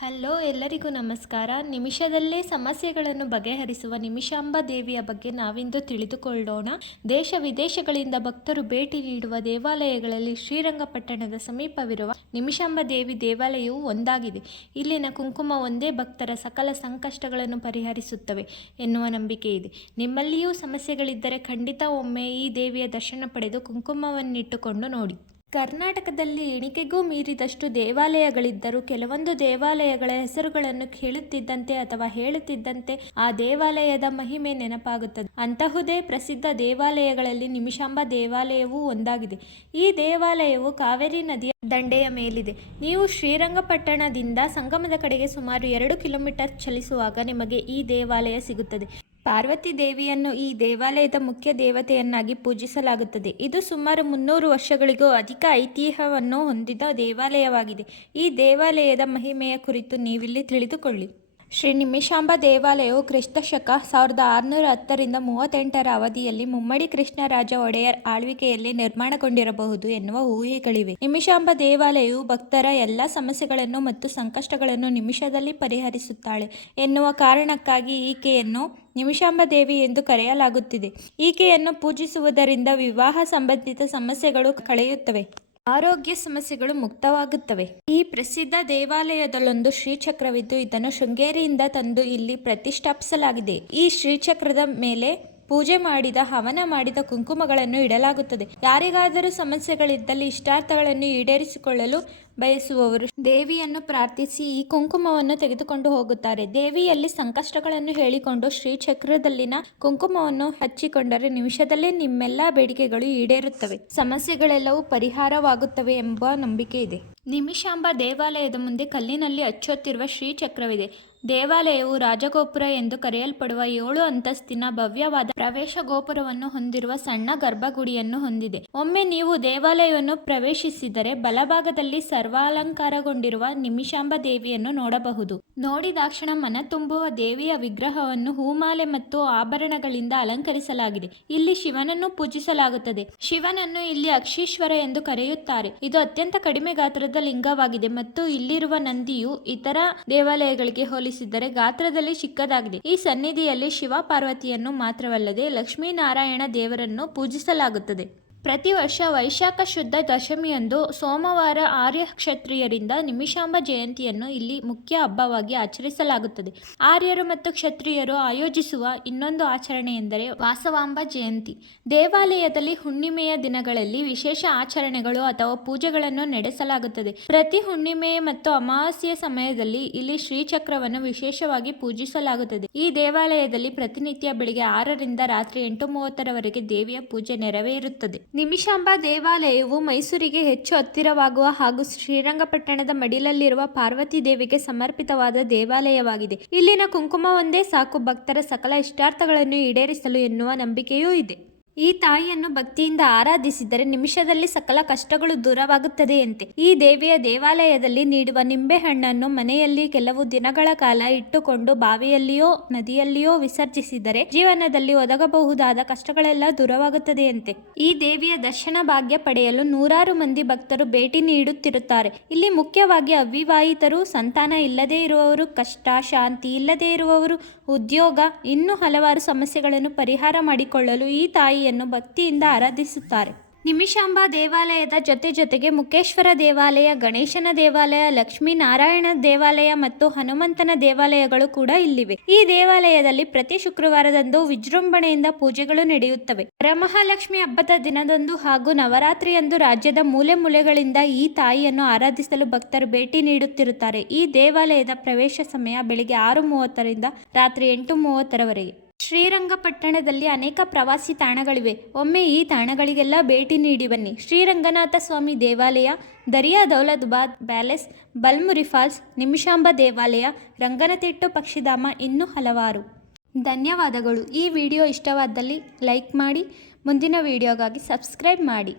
Hello ಎಲ್ಲರಿಗೂ ನಮಸ್ಕಾರ. ನಿಮಿಷದಲ್ಲೇ ಸಮಸ್ಯೆಗಳನ್ನು ಬಗೆಹರಿಸುವ ನಿಮಿಷಾಂಬ ದೇವಿಯ ಬಗ್ಗೆ ನಾವಿಂದು ತಿಳಿದುಕೊಳ್ಳೋಣ. ದೇಶ ವಿದೇಶಗಳಿಂದ ಭಕ್ತರು ಭೇಟಿ ನೀಡುವ ದೇವಾಲಯಗಳಲ್ಲಿ ಶ್ರೀರಂಗಪಟ್ಟಣದ ಸಮೀಪವಿರುವ ನಿಮಿಷಾಂಬ ದೇವಿ ದೇವಾಲಯವು ಒಂದಾಗಿದೆ. ಇಲ್ಲಿನ ಕುಂಕುಮ ಒಂದೇ ಭಕ್ತರ ಸಕಲ ಸಂಕಷ್ಟಗಳನ್ನು ಪರಿಹರಿಸುತ್ತವೆ ಎನ್ನುವ ನಂಬಿಕೆ ಇದೆ. ನಿಮ್ಮಲ್ಲಿಯೂ ಸಮಸ್ಯೆಗಳಿದ್ದರೆ ಖಂಡಿತ ಒಮ್ಮೆ ಈ ದೇವಿಯ ದರ್ಶನ ಪಡೆದು ಕುಂಕುಮವನ್ನಿಟ್ಟುಕೊಂಡು ನೋಡಿ. ಕರ್ನಾಟಕದಲ್ಲಿ ಎಣಿಕೆಗೂ ಮೀರಿದಷ್ಟು ದೇವಾಲಯಗಳಿದ್ದರೂ ಕೆಲವೊಂದು ದೇವಾಲಯಗಳ ಹೆಸರುಗಳನ್ನು ಕೇಳುತ್ತಿದ್ದಂತೆ ಅಥವಾ ಹೇಳುತ್ತಿದ್ದಂತೆ ಆ ದೇವಾಲಯದ ಮಹಿಮೆ ನೆನಪಾಗುತ್ತದೆ. ಅಂತಹುದೇ ಪ್ರಸಿದ್ಧ ದೇವಾಲಯಗಳಲ್ಲಿ ನಿಮಿಷಾಂಬ ದೇವಾಲಯವೂ ಒಂದಾಗಿದೆ. ಈ ದೇವಾಲಯವು ಕಾವೇರಿ ನದಿಯ ದಂಡೆಯ ಮೇಲಿದೆ. ನೀವು ಶ್ರೀರಂಗಪಟ್ಟಣದಿಂದ ಸಂಗಮದ ಕಡೆಗೆ ಸುಮಾರು 2 ಕಿಲೋಮೀಟರ್ ಚಲಿಸುವಾಗ ನಿಮಗೆ ಈ ದೇವಾಲಯ ಸಿಗುತ್ತದೆ. ಪಾರ್ವತಿ ದೇವಿಯನ್ನು ಈ ದೇವಾಲಯದ ಮುಖ್ಯ ದೇವತೆಯನ್ನಾಗಿ ಪೂಜಿಸಲಾಗುತ್ತದೆ. ಇದು ಸುಮಾರು 300 ವರ್ಷಗಳಿಗೂ ಅಧಿಕ ಐತಿಹ್ಯವನ್ನು ಹೊಂದಿದ ದೇವಾಲಯವಾಗಿದೆ. ಈ ದೇವಾಲಯದ ಮಹಿಮೆಯ ಕುರಿತು ನೀವಿಲ್ಲಿ ತಿಳಿದುಕೊಳ್ಳಿ. ಶ್ರೀ ನಿಮಿಷಾಂಬ ದೇವಾಲಯವು ಕ್ರಿಸ್ತಶಕ 1610ರಿಂದ 38ರ ಅವಧಿಯಲ್ಲಿ ಮುಮ್ಮಡಿ ಕೃಷ್ಣರಾಜ ಒಡೆಯರ್ ಆಳ್ವಿಕೆಯಲ್ಲಿ ನಿರ್ಮಾಣಗೊಂಡಿರಬಹುದು ಎನ್ನುವ ಊಹೆಗಳಿವೆ. ನಿಮಿಷಾಂಬ ದೇವಾಲಯವು ಭಕ್ತರ ಎಲ್ಲ ಸಮಸ್ಯೆಗಳನ್ನು ಮತ್ತು ಸಂಕಷ್ಟಗಳನ್ನು ನಿಮಿಷದಲ್ಲಿ ಪರಿಹರಿಸುತ್ತಾಳೆ ಎನ್ನುವ ಕಾರಣಕ್ಕಾಗಿ ಈಕೆಯನ್ನು ನಿಮಿಷಾಂಬ ದೇವಿ ಎಂದು ಕರೆಯಲಾಗುತ್ತಿದೆ. ಈಕೆಯನ್ನು ಪೂಜಿಸುವುದರಿಂದ ವಿವಾಹ ಸಂಬಂಧಿತ ಸಮಸ್ಯೆಗಳು ಕಳೆಯುತ್ತವೆ, ಆರೋಗ್ಯ ಸಮಸ್ಯೆಗಳು ಮುಕ್ತವಾಗುತ್ತವೆ. ಈ ಪ್ರಸಿದ್ಧ ದೇವಾಲಯದಲ್ಲೊಂದು ಶ್ರೀಚಕ್ರವಿದ್ದು ಇದನ್ನು ಶೃಂಗೇರಿಯಿಂದ ತಂದು ಇಲ್ಲಿ ಪ್ರತಿಷ್ಠಾಪಿಸಲಾಗಿದೆ. ಈ ಶ್ರೀಚಕ್ರದ ಮೇಲೆ ಪೂಜೆ ಮಾಡಿದ ಹವನ ಮಾಡಿದ ಕುಂಕುಮಗಳನ್ನು ಇಡಲಾಗುತ್ತದೆ. ಯಾರಿಗಾದರೂ ಸಮಸ್ಯೆಗಳಿದ್ದಲ್ಲಿ ಇಷ್ಟಾರ್ಥಗಳನ್ನು ಈಡೇರಿಸಿಕೊಳ್ಳಲು ಬಯಸುವವರು ದೇವಿಯನ್ನು ಪ್ರಾರ್ಥಿಸಿ ಈ ಕುಂಕುಮವನ್ನು ತೆಗೆದುಕೊಂಡು ಹೋಗುತ್ತಾರೆ. ದೇವಿಯಲ್ಲಿ ಸಂಕಷ್ಟಗಳನ್ನು ಹೇಳಿಕೊಂಡು ಶ್ರೀಚಕ್ರದಲ್ಲಿನ ಕುಂಕುಮವನ್ನು ಹಚ್ಚಿಕೊಂಡರೆ ನಿಮಿಷದಲ್ಲೇ ನಿಮ್ಮೆಲ್ಲ ಬೇಡಿಕೆಗಳು ಈಡೇರುತ್ತವೆ, ಸಮಸ್ಯೆಗಳೆಲ್ಲವೂ ಪರಿಹಾರವಾಗುತ್ತವೆ ಎಂಬ ನಂಬಿಕೆ ಇದೆ. ನಿಮಿಷಾಂಬ ದೇವಾಲಯದ ಮುಂದೆ ಕಲ್ಲಿನಲ್ಲಿ ಅಚ್ಚೊತ್ತಿರುವ ಶ್ರೀಚಕ್ರವಿದೆ. ದೇವಾಲಯವು ರಾಜಗೋಪುರ ಎಂದು ಕರೆಯಲ್ಪಡುವ 7 ಅಂತಸ್ತಿನ ಭವ್ಯವಾದ ಪ್ರವೇಶ ಗೋಪುರವನ್ನು ಹೊಂದಿರುವ ಸಣ್ಣ ಗರ್ಭಗುಡಿಯನ್ನು ಹೊಂದಿದೆ. ಒಮ್ಮೆ ನೀವು ದೇವಾಲಯವನ್ನು ಪ್ರವೇಶಿಸಿದರೆ ಬಲಭಾಗದಲ್ಲಿ ಸರ್ವಾಲಂಕಾರಗೊಂಡಿರುವ ನಿಮಿಷಾಂಬ ದೇವಿಯನ್ನು ನೋಡಬಹುದು. ನೋಡಿದಾಕ್ಷಣ ಮನ ತುಂಬುವ ದೇವಿಯ ವಿಗ್ರಹವನ್ನು ಹೂಮಾಲೆ ಮತ್ತು ಆಭರಣಗಳಿಂದ ಅಲಂಕರಿಸಲಾಗಿದೆ. ಇಲ್ಲಿ ಶಿವನನ್ನು ಪೂಜಿಸಲಾಗುತ್ತದೆ. ಶಿವನನ್ನು ಇಲ್ಲಿ ಅಕ್ಷೀಶ್ವರ ಎಂದು ಕರೆಯುತ್ತಾರೆ. ಇದು ಅತ್ಯಂತ ಕಡಿಮೆ ಗಾತ್ರದ ಲಿಂಗವಾಗಿದೆ ಮತ್ತು ಇಲ್ಲಿರುವ ನಂದಿಯು ಇತರ ದೇವಾಲಯಗಳಿಗೆ ಹೋಲಿಸಿದರೆ ಗಾತ್ರದಲ್ಲಿ ಚಿಕ್ಕದಾಗಿದೆ. ಈ ಸನ್ನಿಧಿಯಲ್ಲಿ ಶಿವ ಪಾರ್ವತಿಯನ್ನು ಮಾತ್ರವಲ್ಲದೆ ಲಕ್ಷ್ಮೀನಾರಾಯಣ ದೇವರನ್ನು ಪೂಜಿಸಲಾಗುತ್ತದೆ. ಪ್ರತಿ ವರ್ಷ ವೈಶಾಖ ಶುದ್ಧ ದಶಮಿಯಂದು ಸೋಮವಾರ ಆರ್ಯ ಕ್ಷತ್ರಿಯರಿಂದ ನಿಮಿಷಾಂಬ ಜಯಂತಿಯನ್ನು ಇಲ್ಲಿ ಮುಖ್ಯ ಹಬ್ಬವಾಗಿ ಆಚರಿಸಲಾಗುತ್ತದೆ. ಆರ್ಯರು ಮತ್ತು ಕ್ಷತ್ರಿಯರು ಆಯೋಜಿಸುವ ಇನ್ನೊಂದು ಆಚರಣೆ ಎಂದರೆ ವಾಸವಾಂಬ ಜಯಂತಿ. ದೇವಾಲಯದಲ್ಲಿ ಹುಣ್ಣಿಮೆಯ ದಿನಗಳಲ್ಲಿ ವಿಶೇಷ ಆಚರಣೆಗಳು ಅಥವಾ ಪೂಜೆಗಳನ್ನು ನಡೆಸಲಾಗುತ್ತದೆ. ಪ್ರತಿ ಹುಣ್ಣಿಮೆ ಮತ್ತು ಅಮಾವಾಸ್ಯೆಯ ಸಮಯದಲ್ಲಿ ಇಲ್ಲಿ ಶ್ರೀಚಕ್ರವನ್ನು ವಿಶೇಷವಾಗಿ ಪೂಜಿಸಲಾಗುತ್ತದೆ. ಈ ದೇವಾಲಯದಲ್ಲಿ ಪ್ರತಿನಿತ್ಯ ಬೆಳಿಗ್ಗೆ 6ರಿಂದ ರಾತ್ರಿ 8:30ರವರೆಗೆ ದೇವಿಯ ಪೂಜೆ ನೆರವೇರುತ್ತದೆ. ನಿಮಿಷಾಂಬ ದೇವಾಲಯವು ಮೈಸೂರಿಗೆ ಹೆಚ್ಚು ಹತ್ತಿರವಾಗುವ ಹಾಗೂ ಶ್ರೀರಂಗಪಟ್ಟಣದ ಮಡಿಲಲ್ಲಿರುವ ಪಾರ್ವತಿ ದೇವಿಗೆ ಸಮರ್ಪಿತವಾದ ದೇವಾಲಯವಾಗಿದೆ. ಇಲ್ಲಿನ ಕುಂಕುಮ ಒಂದೇ ಸಾಕು ಭಕ್ತರ ಸಕಲ ಇಷ್ಟಾರ್ಥಗಳನ್ನು ಈಡೇರಿಸಲು ಎನ್ನುವ ನಂಬಿಕೆಯೂ ಇದೆ. ಈ ತಾಯಿಯನ್ನು ಭಕ್ತಿಯಿಂದ ಆರಾಧಿಸಿದರೆ ನಿಮಿಷದಲ್ಲಿ ಸಕಲ ಕಷ್ಟಗಳು ದೂರವಾಗುತ್ತದೆಯಂತೆ. ಈ ದೇವಿಯ ದೇವಾಲಯದಲ್ಲಿ ನೀಡುವ ನಿಂಬೆಹಣ್ಣನ್ನು ಮನೆಯಲ್ಲಿ ಕೆಲವು ದಿನಗಳ ಕಾಲ ಇಟ್ಟುಕೊಂಡು ಬಾವಿಯಲ್ಲಿಯೋ ನದಿಯಲ್ಲಿಯೋ ವಿಸರ್ಜಿಸಿದರೆ ಜೀವನದಲ್ಲಿ ಒದಗಬಹುದಾದ ಕಷ್ಟಗಳೆಲ್ಲ ದೂರವಾಗುತ್ತದೆಯಂತೆ. ಈ ದೇವಿಯ ದರ್ಶನ ಭಾಗ್ಯ ಪಡೆಯಲು ನೂರಾರು ಮಂದಿ ಭಕ್ತರು ಭೇಟಿ ನೀಡುತ್ತಿರುತ್ತಾರೆ. ಇಲ್ಲಿ ಮುಖ್ಯವಾಗಿ ಅವಿವಾಹಿತರು, ಸಂತಾನ ಇಲ್ಲದೇ ಇರುವವರು, ಕಷ್ಟ ಶಾಂತಿ ಇಲ್ಲದೇ ಇರುವವರು, ಉದ್ಯೋಗ ಇನ್ನೂ ಹಲವಾರು ಸಮಸ್ಯೆಗಳನ್ನು ಪರಿಹಾರ ಮಾಡಿಕೊಳ್ಳಲು ಈ ತಾಯಿಯನ್ನು ಭಕ್ತಿಯಿಂದ ಆರಾಧಿಸುತ್ತಾರೆ. ನಿಮಿಷಾಂಬ ದೇವಾಲಯದ ಜೊತೆಗೆ ಮುಖೇಶ್ವರ ದೇವಾಲಯ, ಗಣೇಶನ ದೇವಾಲಯ, ಲಕ್ಷ್ಮೀ ನಾರಾಯಣ ದೇವಾಲಯ ಮತ್ತು ಹನುಮಂತನ ದೇವಾಲಯಗಳು ಕೂಡ ಇಲ್ಲಿವೆ. ಈ ದೇವಾಲಯದಲ್ಲಿ ಪ್ರತಿ ಶುಕ್ರವಾರದಂದು ವಿಜೃಂಭಣೆಯಿಂದ ಪೂಜೆಗಳು ನಡೆಯುತ್ತವೆ. ವರಮಹಾಲಕ್ಷ್ಮಿ ಹಬ್ಬದ ದಿನದಂದು ಹಾಗೂ ನವರಾತ್ರಿಯಂದು ರಾಜ್ಯದ ಮೂಲೆ ಮೂಲೆಗಳಿಂದ ಈ ತಾಯಿಯನ್ನು ಆರಾಧಿಸಲು ಭಕ್ತರು ಭೇಟಿ ನೀಡುತ್ತಿರುತ್ತಾರೆ. ಈ ದೇವಾಲಯದ ಪ್ರವೇಶ ಸಮಯ ಬೆಳಿಗ್ಗೆ 6:30ರಿಂದ ರಾತ್ರಿ 8:30ರವರೆಗೆ. ಶ್ರೀರಂಗಪಟ್ಟಣದಲ್ಲಿ ಅನೇಕ ಪ್ರವಾಸಿ ತಾಣಗಳಿವೆ. ಒಮ್ಮೆ ಈ ತಾಣಗಳಿಗೆಲ್ಲ ಭೇಟಿ ನೀಡಿ ಬನ್ನಿ. ಶ್ರೀರಂಗನಾಥ ಸ್ವಾಮಿ ದೇವಾಲಯ, ದರಿಯಾ ದೌಲತಾಬಾದ್ ಪ್ಯಾಲೇಸ್, ಬಲ್ಮುರಿ ಫಾಲ್ಸ್, ನಿಮಿಷಾಂಬ ದೇವಾಲಯ, ರಂಗನತಿಟ್ಟು ಪಕ್ಷಿಧಾಮ ಇನ್ನೂ ಹಲವಾರು. ಧನ್ಯವಾದಗಳು. ಈ ವಿಡಿಯೋ ಇಷ್ಟವಾದಲ್ಲಿ ಲೈಕ್ ಮಾಡಿ. ಮುಂದಿನ ವಿಡಿಯೋಗಾಗಿ ಸಬ್ಸ್ಕ್ರೈಬ್ ಮಾಡಿ.